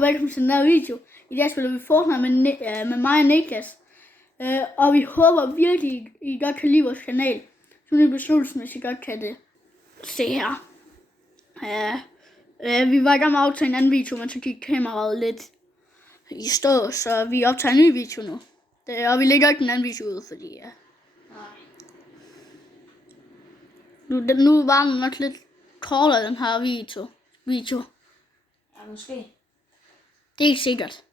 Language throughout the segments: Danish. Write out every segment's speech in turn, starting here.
Velkommen til den her video. I dag spiller vi Fortnite med mig og Niklas. Og vi håber virkelig, I godt kan lide vores kanal. Så er besluttelsen, hvis I godt kan det. Se her. Vi var i gang med at optage en anden video, men så gik kameraet lidt i stå, så vi optager en ny video nu. Og vi lægger ikke den anden video ud, fordi nu var den nok lidt kortere, den her video. Ja, måske. Det er ikke sikkert.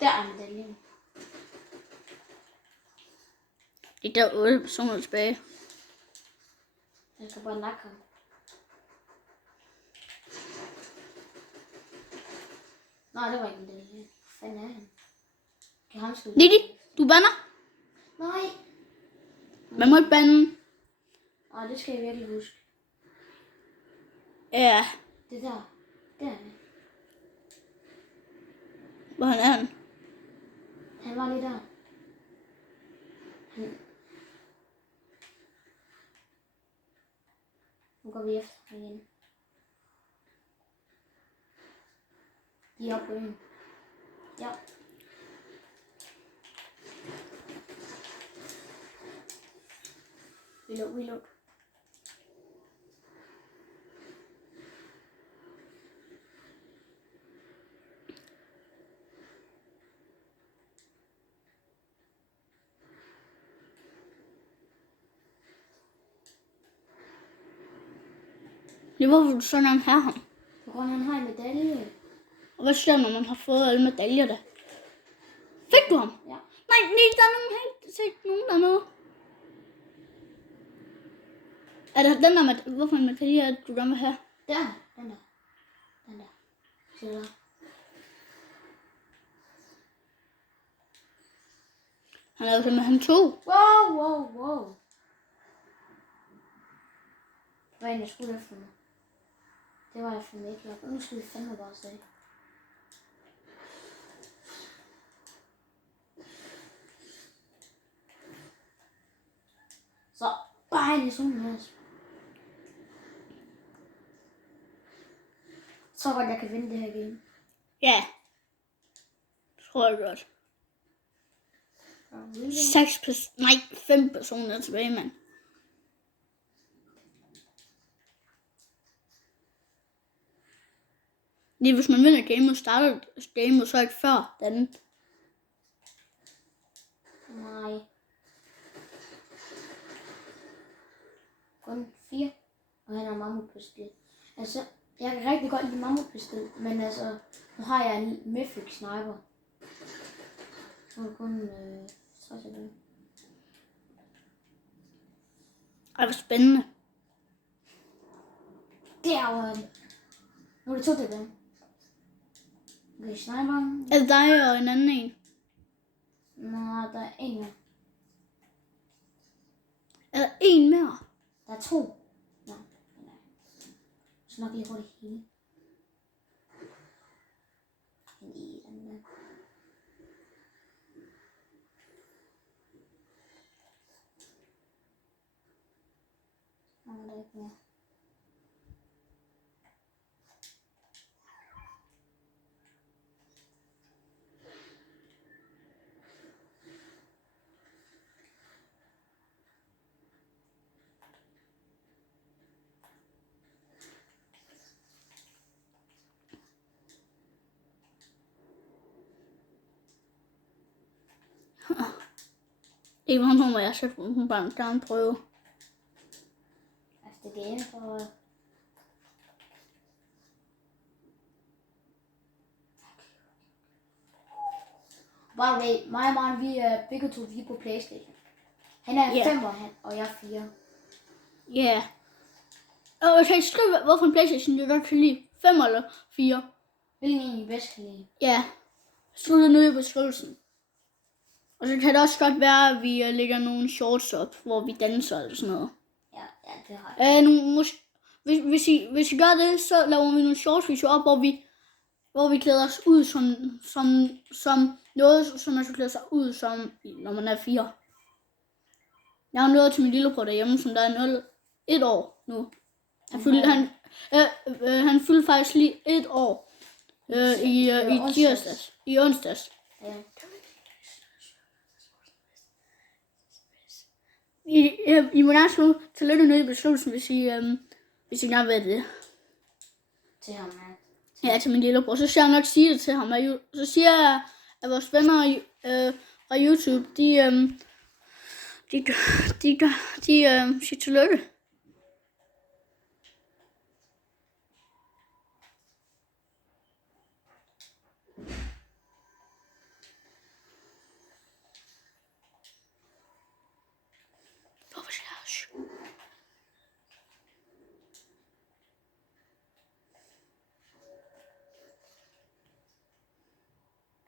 Der er medaljen. Det er der 8 personer tilbage. Jeg skal bare nakke ham. Nej, det var ikke medaljen. Hvad fanden er han? Kan ham skyde? Niki, du bander. Nej. Man må ikke bande. Nej, det skal jeg virkelig huske. Ja. Det der. Der er han. Hvor er han? Han var lige der. Nu går vi efter ham igen. De er oppe på øen. Ja. Reload. Det er hvorfor du så gerne have ham. På grund af, han har en medalje. Og hvad sker når man har fået alle medaljer der? Fik du ham? Ja. Nej, der er nogen helt set nogen dernede. Er det den der med, hvorfor en medalje er det, du gerne vil have? Der. Den der. Se der. Han lavede simpelthen 2. Wow. Det var en, der skulle efter mig. Det var jeg fandme ikke nok. Nu skal vi fandme bare se. Så bare ind i zonen her. Så godt jeg kan vinde det her game. Ja. Tror jeg godt. 5 personer tilbage, mand. Det er, hvis man vinder gamet, starter gamet så ikke før den. Nej. Kun 4. Og han har mammutpistol. Altså, jeg kan rigtig godt lide mammutpistol, men altså, nu har jeg en mythic sniper. Så er det kun 60 af dem. Ej, hvor spændende. Derovre er det. Nu er det 2 til dem. Okay, sniperen. Er det dig og en anden en? Nej, der er en mere. Er der en mere? Der er 2. Nej. Så nok lige hurtigt hele. Lige den der. Nej, der er ikke mere. Ikke hvor hun må jeg sætte, hun bare gerne prøve. Altså, det er en for... Bare ved, mig og Maren, vi er begge to vi er på PlayStation. Han er 5 og jeg er 4. Ja. Og okay, skriv, hvorfor en PlayStation du godt kan lide. 5 eller 4. Hvilken en I bedst kan lide? Ja. Skriv det nede i beskrivelsen. Og så kan det også godt være, at vi lægger nogle shorts op, hvor vi danser eller sådan noget. Ja, det har jeg. Hvis I gør det, så laver vi nogle shorts video op, hvor vi klæder os ud som noget, som man skal klæde sig ud som, når man er 4. Jeg har nået til min lillebror derhjemme, som der er 1 år nu. Han fyldte faktisk lige 1 år. I tirsdags. I onsdags. Ja. I må gerne skrive tillykke nede i beskrivelsen, hvis I gerne vil det. Til ham, Ja, til min lillebror. Så skal jeg nok sige det til ham. Så siger jeg, at vores venner fra YouTube, de siger tillykke. Hvorfor siger jeg shh?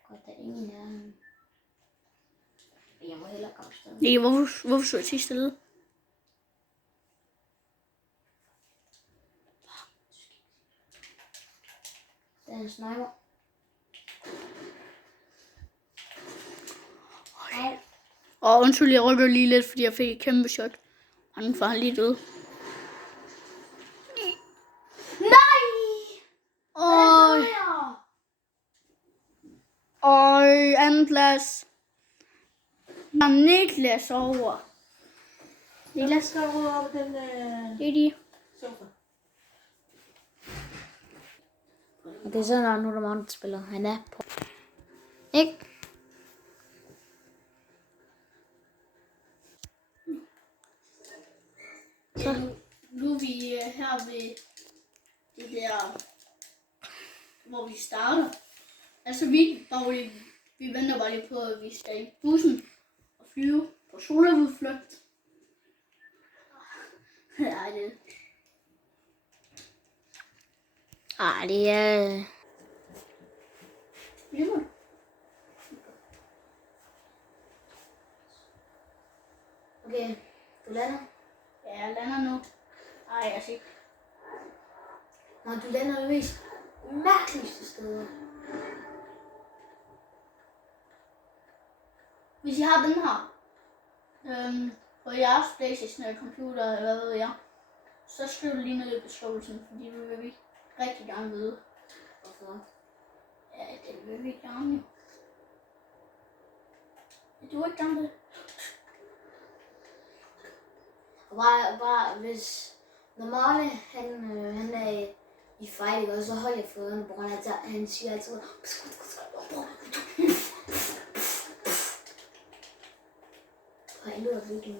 Godt, der er ingen i nærheden. Jeg må hellere gå afsted. Nej, hvorfor så jeg til stille? Der er en sniper. Nej. Og undskyld, jeg rykker lige lidt, fordi jeg fik et kæmpe chok. Han var lige død. Nej! Og anden plads. Der er Niklas over. Niklas skal rydde op den Det er de. sofa. Og det er sådan, at nu er der mange, der spiller. Han er på. Ikke? Så nu er vi her ved det der, hvor vi starter. Altså vi venter bare lige på, at vi skal i bussen og flyve på soludflugt. Ja, det Ej, det er... bliver. Okay, du lander. Ja, jeg lander nu. Ej, jeg siger. Når du lander det mest mærkeligste steder. Hvis I har den her på jeres PlayStation eller computer, eller hvad ved jeg, så skriv det lige ned i beskrivelsen, fordi det vil vi rigtig gerne vide. Hvorfor? Ja, det vil vi gerne jo. Du vil ikke gerne det? Bare hvis... Når Marne, han er i fight, og så holder jeg for ørerne, på grund af, at han siger altid... Og han løber virkelig.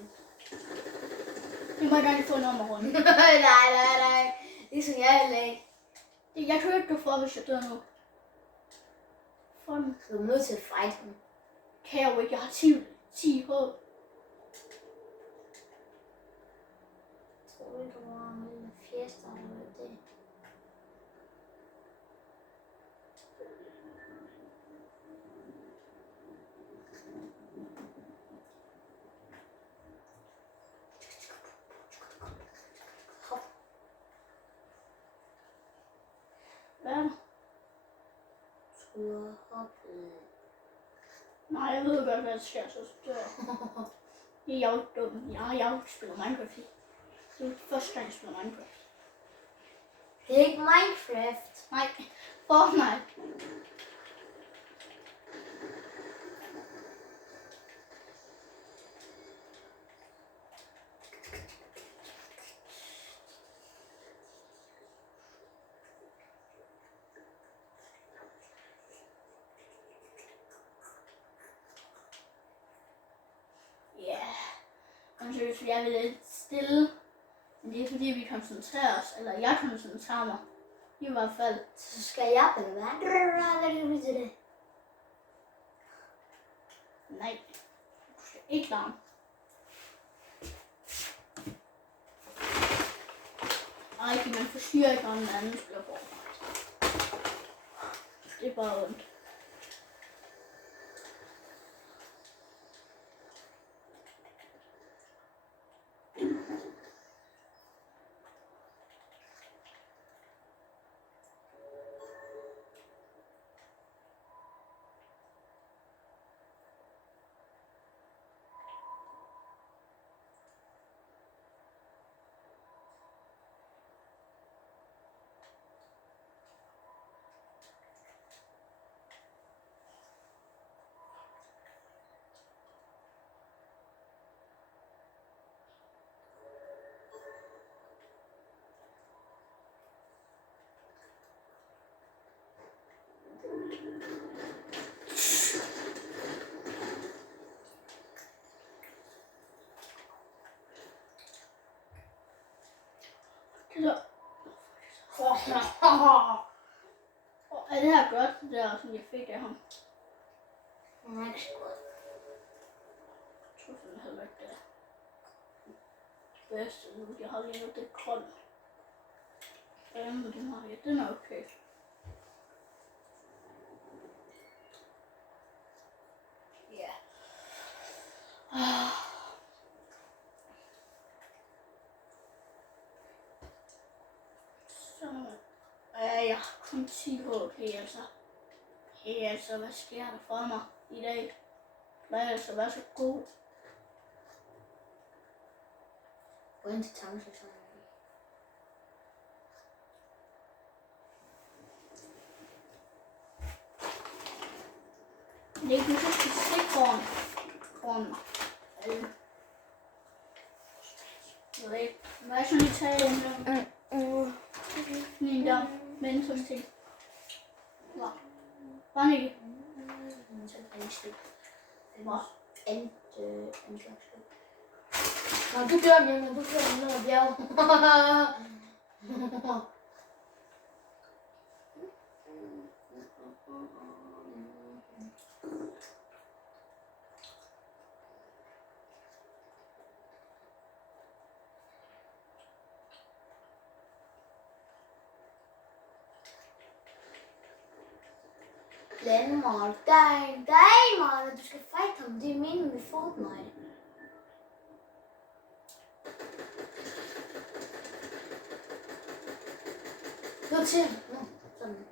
Det må jeg gerne få en nummerrunde. nej. Ligesom jeg vil lade. Jeg kan ikke gå for, hvis jeg dør nu. For den Du er nødt til at fight ham. kan jeg jo ikke. Jeg har 10 håb. Tror du, du var en fiesta eller det? Hvad er der? Skulle hoppe. Nej, jeg ved godt, hvad der sker, så dør jeg. Jeg er jo ikke dum. Jeg spiller Minecraft. Det er første gang, jeg spiller Minecraft. Det er ikke Minecraft. Nej, Fortnite. Seriøst, jeg vil lidt stille. Men det er fordi, vi koncentrerer os. Eller jeg koncentrerer mig. I hvert fald. Så skal jeg eller hvad? Hvad er det til det? Nej. Du skal ikke larme. Ej, man forstyrrer ikke, når den anden spiller Fortnite. Det er bare ondt. Er det her godt, det der, som jeg fik af ham? Den er ikke så god. Jeg tror sådan heller ikke, det er bedste nu. Jeg har lige nu det grøn. Hvordan den har jeg? Den er okay. Ja. Så. Jeg har kun 10 HP, altså. Hey, altså, hvad sker der for mig i dag? Hvad er altså, hvad så god? Gå ind til tanksektionen. Det er ikke nu, så skal se foran mig. Jeg ved ikke, hvad er sådan i tagen? Sådan en der mentorsting. Nå. Bare ikke. Så er det en stykke. Nå. En slags stykke. Nå, du dør lige, men du kører ned ad bjerget. Landmark, der er en Mark, du skal fight ham. Det er meningen med Fortnite. Nå til ham. Nå, sådan.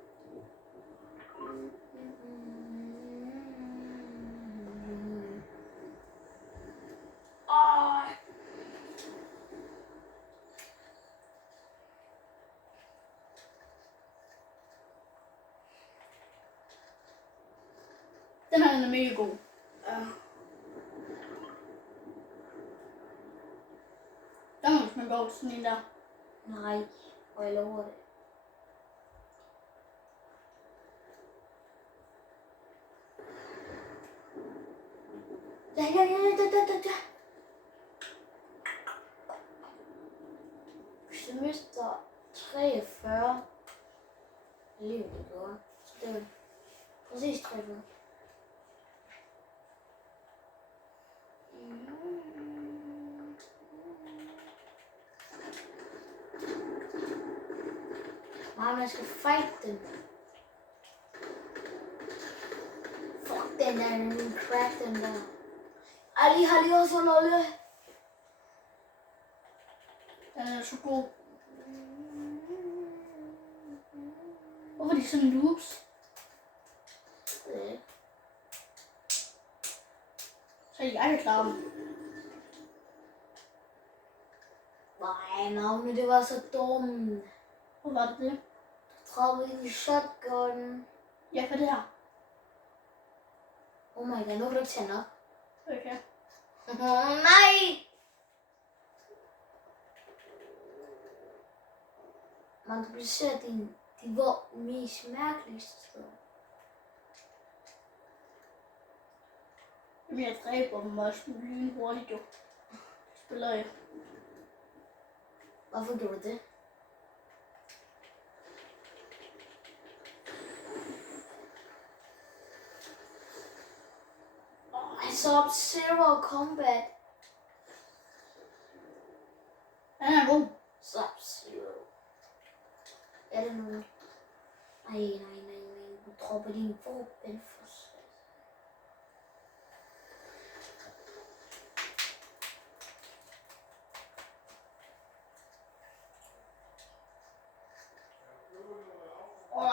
Den her den er mega god. Der må man gå sådan en der. Nej, og jeg lover det. Ja. Hvis du mister 43 liv, det gjorde. Så det er præcis 43. Nej, man skal fight den. Fuck den der, den crack den der. Ali har lige også en olie. Den er så god. Hvorfor er de sådan loops? Så jeg kan klare dem. Nej, Magne, det var så dumt. Hvor var det det? Du trappede ind i shotgun. Ja, hvad det her? Oh my god, nu kan du ikke tænde op. Okay. Nej! Man kan placere din våben mest mærkeligste sted. Jamen, jeg dræber dem også lynhurtigt, jo. Spiller jeg. Hvorfor gjorde du det? Sub-Zero Combat. Den er god. Sub-Zero. Er det noget? Nej. Du dropper din våben for sig.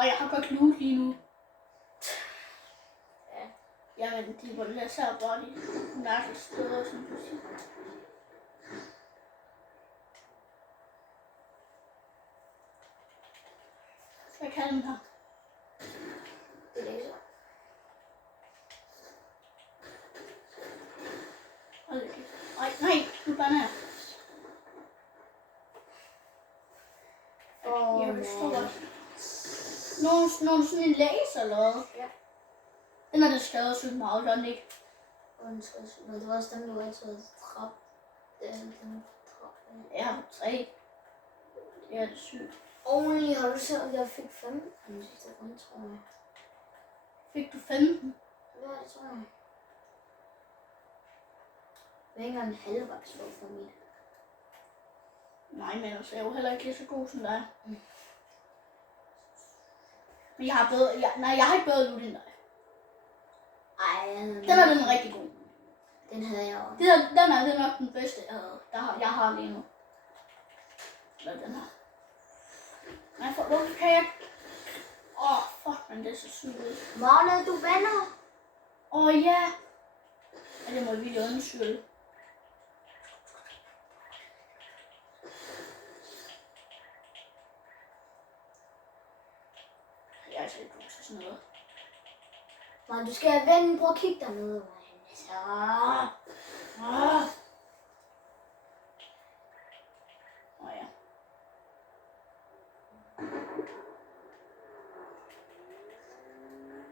Jeg har godt loot lige nu. Jamen, de var lidt så bare de mærkelige steder, som du siger. Hvad kan den her? Det er ikke så. Nej, nu bare her. Jeg forstår godt. Nogle sådan en laser eller hvad? Ja. Den er det skadet sygt meget, gør den ikke? Undskyld, men det var også dem, du altid havde trappet. Den trappe. Jeg har 3. Det er det sygt. Only har du set, at jeg fik 15 den sidste runde, tror jeg. Fik du 15? Ja, det tror jeg. Det er ikke engang en halvvejs for mit. Nej, men altså, jeg er jo heller ikke lige så god som dig. Men jeg har bedre, jeg har ikke bedre loot end dig. Ej, Den er rigtig god. Den havde jeg også. Den er nok den bedste, jeg har lige nu. Eller den her. Nej, hvorfor kan jeg... Fuck, men det er så sygt ud. Magne, du vinder. Ja. Ja, det må vi lige undskylde. Jeg er altså ikke god til sådan noget. Men du skal vende på at kigge dernede. Så. Ja.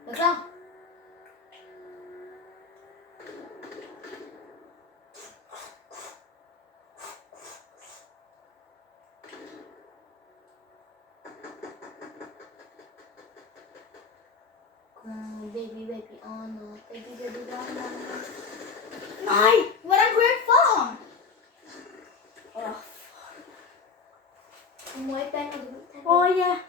Er du klar? Baby, oh no. Baby, oh no. Nej, hvordan kunne jeg ikke få ham? Du må ikke bande, du vil. Ja.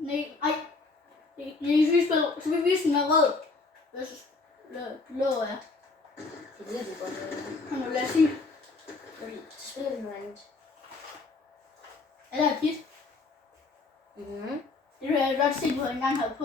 Nej, ej. Så vi vise den er rød. Versus blå er. Det ved du godt. Kan du lade sige? Så spiller vi noget andet. Er der et hit? Mhm. Det har jeg godt set, på en gang havde på